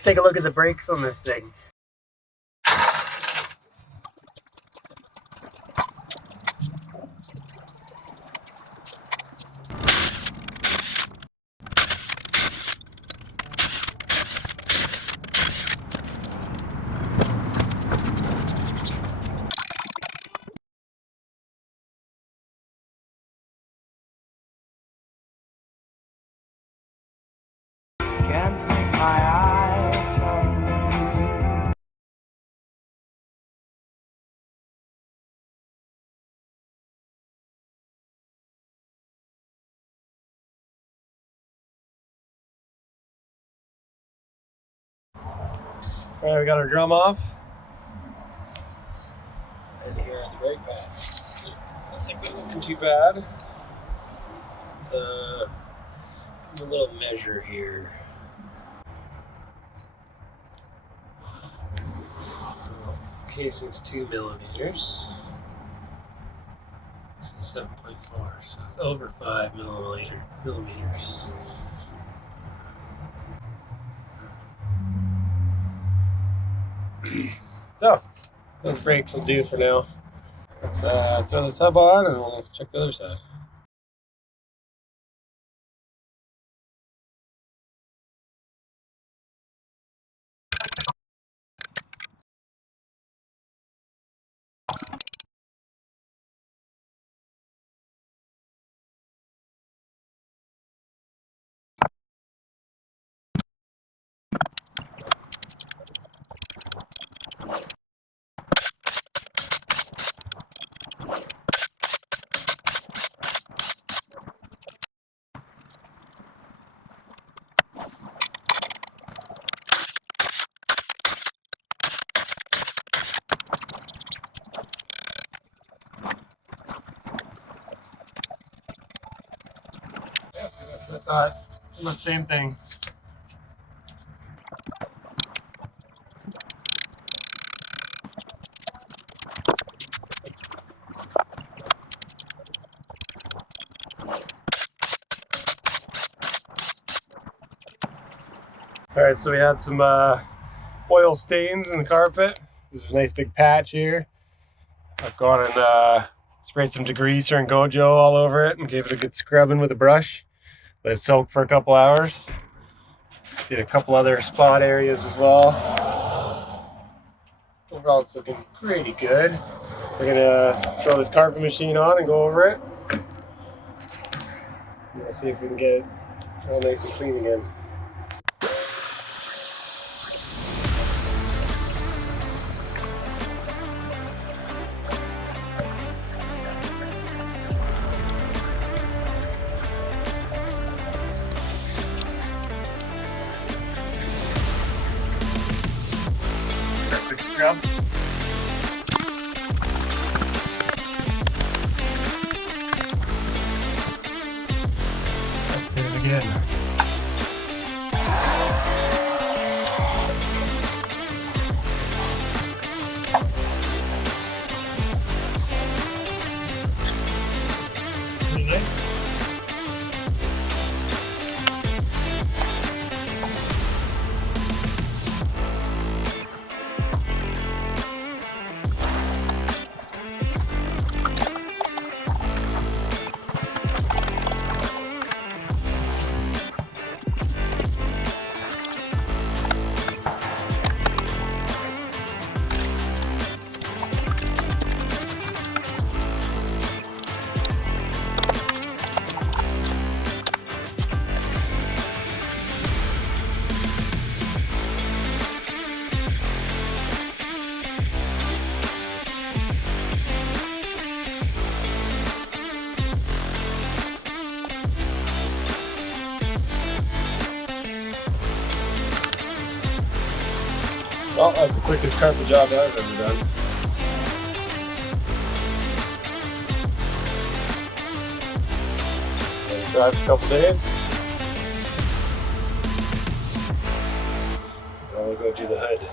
Let's take a look at the brakes on this thing. Can't take my eyes off you. Alright, we got our drum off. And here are the brake pads. I don't think they're looking too bad. Let's do a little measure here. Casing's 2 millimeters. This is 7.4, so it's over 5 millimeters. So, those brakes will do for now. Let's throw the sub on and we'll check the other side. I thought the same thing. Alright, so we had some oil stains in the carpet. There's a nice big patch here. I've gone and sprayed some degreaser and Gojo all over it and gave it a good scrubbing with a brush. Let it soak for a couple hours. Did a couple other spot areas as well. Overall, it's looking pretty good. We're gonna throw this carpet machine on and go over it. We'll see if we can get it all nice and clean again. Quick scrub. Let's do it again. Pretty nice. Well, that's the quickest carpet job I've ever done. Drive for a couple days. Now we'll go do the hood.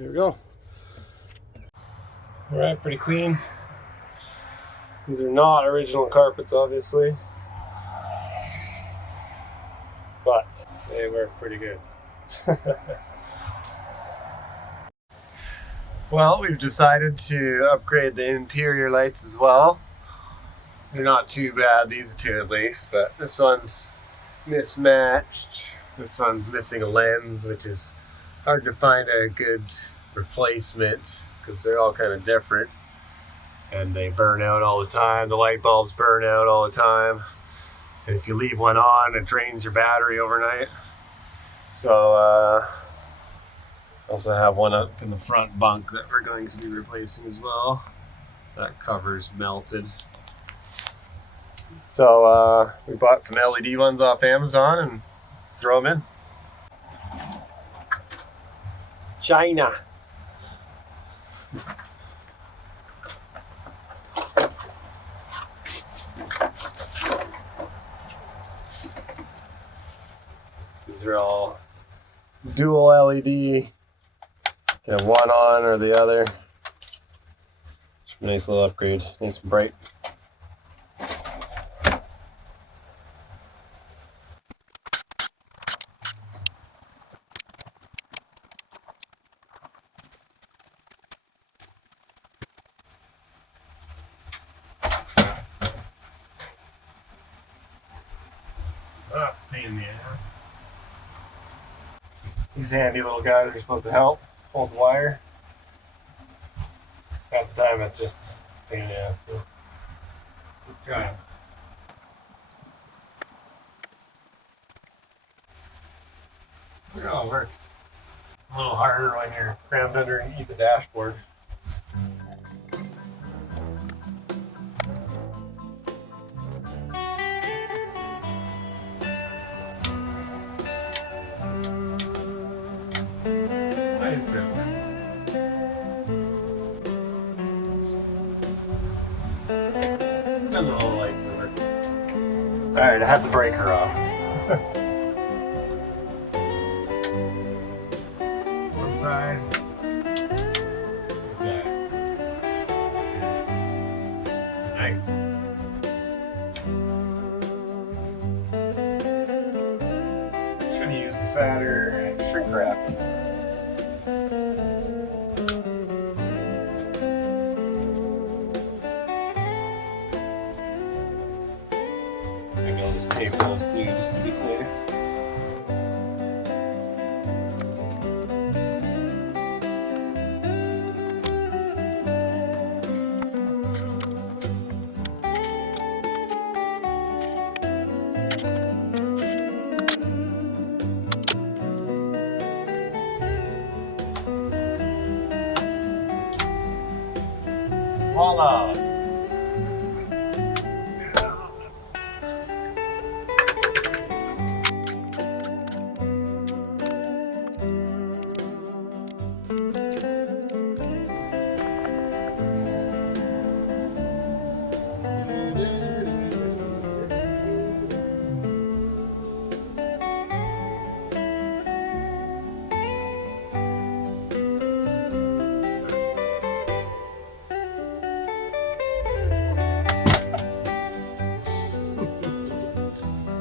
There we go. All right, pretty clean. These are not original carpets, obviously, but they work pretty good. Well, we've decided to upgrade the interior lights as well. They're not too bad, these two at least, but this one's mismatched. This one's missing a lens, which is hard to find a good replacement because they're all kind of different and they burn out all the time. The light bulbs burn out all the time, and if you leave one on, it drains your battery overnight. So also have one up in the front bunk that we're going to be replacing as well. That cover's melted. So we bought some LED ones off Amazon and let's throw them in. China. These are all dual LED. Get one on or the other. Nice little upgrade. Nice and bright. Ah, pain in the ass. These handy little guys are supposed to help hold the wire. Half the time it's a pain in the ass. But let's try it. Look at how it works. It's a little harder when you're crammed underneath the dashboard. And the whole lights are working. Alright, I had the breaker off. One side. These guys. Nice. Should have used the fatter shrink wrap. Maybe I'll just tape those two just to be safe. Voila!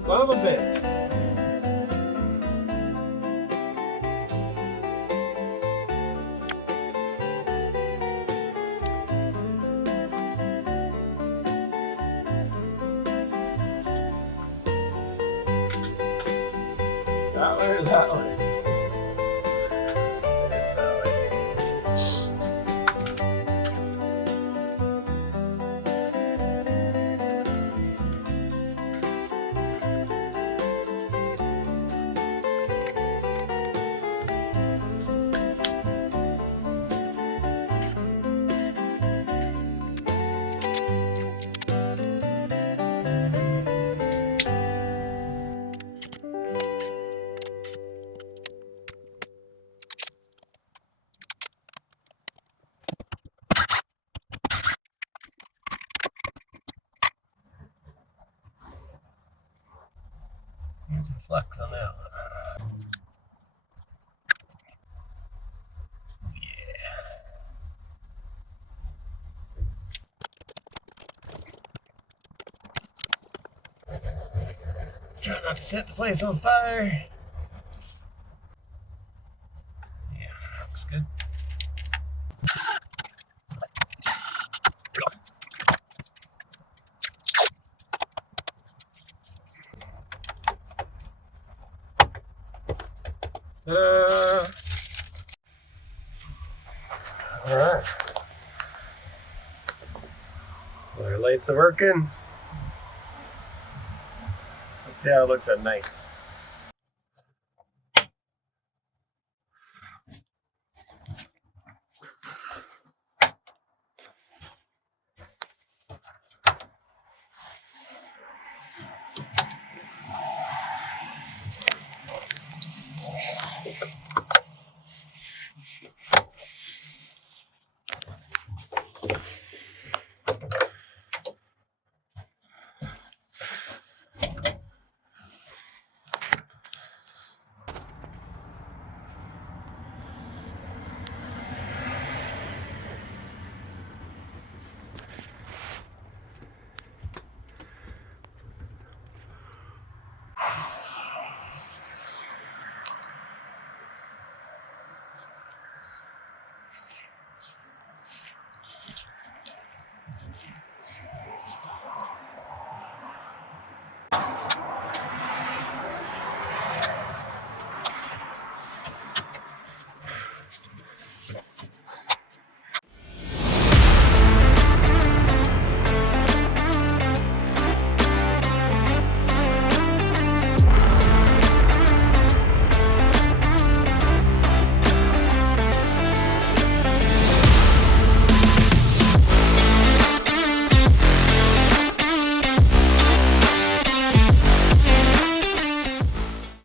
Son of a bitch. That way or that way? I guess that way. Here's a flex on that one. Set the place on fire. Yeah, looks good. Ta-da! All right. Our lights are working. Let's see how it looks at night.